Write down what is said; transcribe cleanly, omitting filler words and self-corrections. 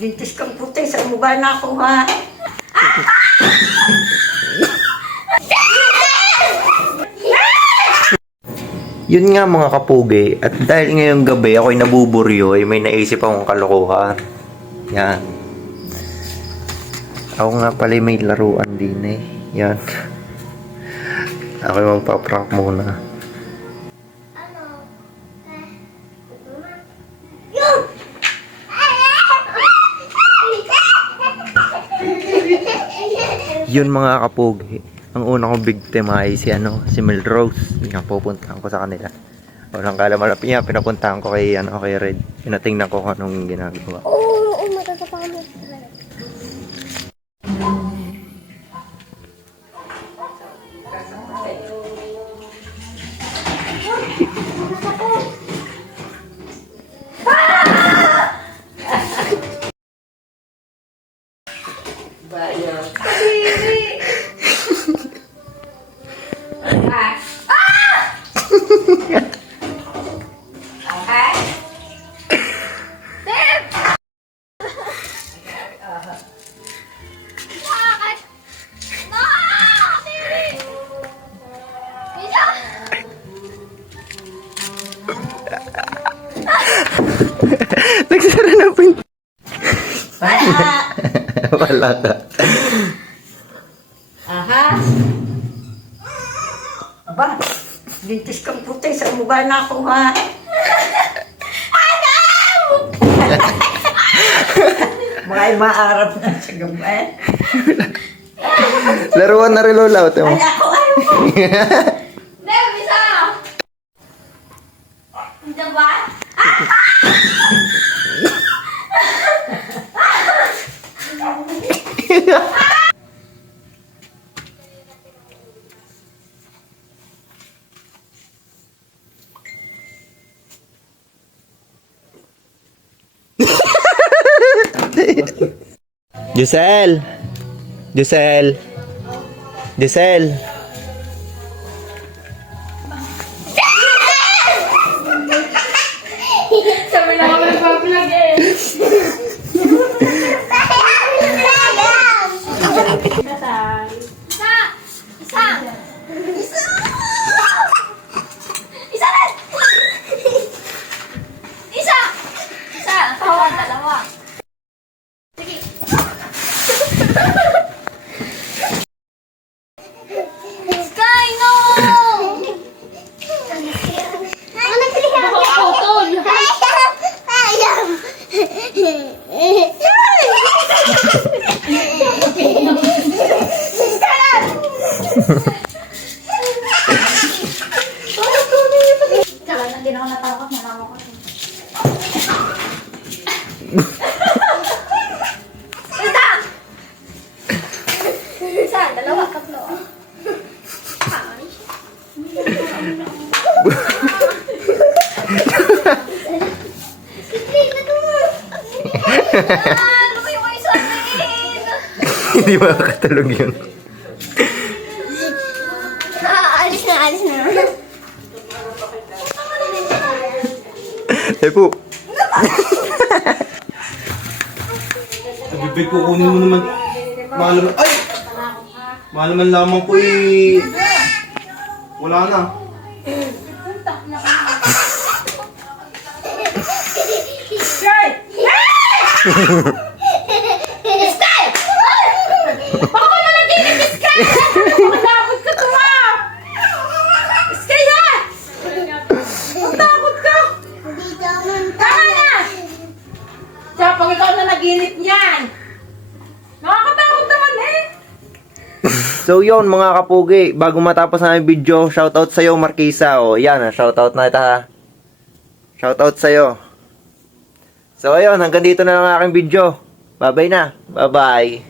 Lintis kang puti, sa mukha na ako ha. Yun nga mga kapugi, at dahil ngayong gabi ako'y nabuburyo, ay may naisip akong kalokohan. Yan. Ako nga pala may laruan din eh. Yan. Ako'y magpa-prank muna. Yun mga kapugi. Ang una kong biktima ay si Melrose. Yan, pupuntahan ko sa kanila. Walang kalamalap niya, pinapuntahan ko kay Red. Pinatingnan ko kung anong ginagawa. Oo, matatapakan mo. Bayan. Nagsara na pinto. Wala ka. Aha. Aba, lintis kang puti, sa mukha na ako ha. Mga maarap na sa gabi. Laruan na rin lola. Ay, ako. Bebe, isa! Diba? Giselle! Giselle! Giselle! Sabi na kami nagpa-vlog eh. Isa! Isa! Isa rin! Isa! Isa! Tawa, dalawa. Sige. Sky, no! Ako, tol. Tsaka na din ako natakot, nalaman ko. Isa! Isa, dalawa, tatlo. Ay. Sige, natulog. Ano kayo kayo sa akin? Hindi makakatulog yun. Alis na, alis na. Eh po. Bibig ko kunin mo naman. Malaman. Ay! Malaman lamang ko eh. Wala na. Pag ikaw na naginip niyan. Nakakatakot naman eh. So yun mga kapugi, bago matapos na yung video, shoutout sa'yo Marquisa. O yan, shoutout na ito ha. Shoutout sa'yo. So ayun, hanggang dito na lang ang aking video. Bye bye na. Bye bye.